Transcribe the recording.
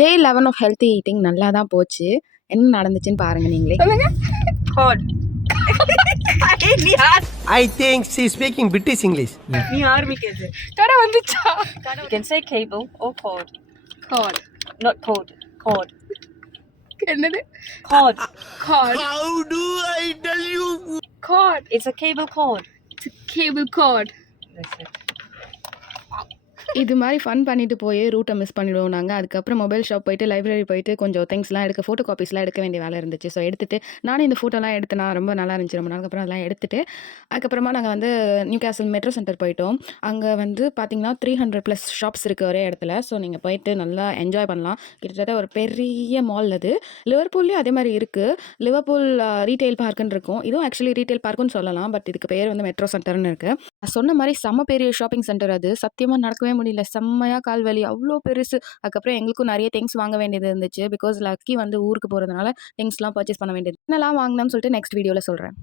Day 11 of healthy eating நல்லா தான் போச்சு. என்ன நடந்துச்சுன்னு பாருங்க நீங்களே. சொல்லுங்க. Cod. I think she's speaking British English. நீ ஆரம்பிக்கிறது. கடை வந்துச்சா? You can say cable or cord. Cod. Not cord. Cord. என்னது? Cord. Cod. How do I tell you? Cod. It's a cable cord. It's a cable cord. That's it. இது மாதிரி fun பண்ணிட்டு போய் ரூட்டை மிஸ் பண்ணிடுவோம் நாங்கள். அதுக்கப்புறம் மொபைல் ஷாப் போயிட்டு லைப்ரரி போயிட்டு கொஞ்சம் திங்ஸ்லாம் எடுக்க ஃபோட்டோ காப்பீஸ்லாம் எடுக்க வேண்டிய வேலை இருந்துச்சு. ஸோ எடுத்துட்டு நானும் இந்த ஃபோட்டோலாம் எடுத்தேன். ரொம்ப நல்லா இருந்துச்சு. ரொம்ப நாளுக்கு அப்புறம் அதெல்லாம் எடுத்துட்டு அதுக்கப்புறமா நாங்கள் வந்து நியூ கேசல் மெட்ரோ சென்டர் போயிட்டோம். அங்கே வந்து பார்த்தீங்கன்னா 300+ ஷாப்ஸ் இருக்குது ஒரே இடத்துல. ஸோ நீங்கள் போயிட்டு நல்லா என்ஜாய் பண்ணலாம். கிட்டத்தட்ட ஒரு பெரிய மால் அது. லிவர்பூல்லேயும் அதே மாதிரி இருக்குது. லிவர்பூல் ரீட்டைல் பார்க்குன்னு இருக்கும். இதுவும் ஆக்சுவலி ரீட்டைல் பார்க்குன்னு சொல்லலாம். பட் இதுக்கு பேர் வந்து மெட்ரோ சென்டர்னு இருக்குது. நான் சொன்ன மாதிரி செம்ம பெரிய ஷாப்பிங் சென்டர் அது. சத்தியமாக நடக்கவே முடியல. செம்மையாக கால் வலி, அவ்வளோ பெருசு. அதுக்கப்புறம் எங்களுக்கும் நிறைய திங்ஸ் வாங்க வேண்டியது இருந்துச்சு. பிகாஸ் லக்கி வந்து ஊருக்கு போகிறதுனால திங்ஸ்லாம் பர்ச்சேஸ் பண்ண வேண்டியது. என்னெல்லாம் வாங்கினோம்னு சொல்லிட்டு நெக்ஸ்ட் வீடியோவில் சொல்கிறேன்.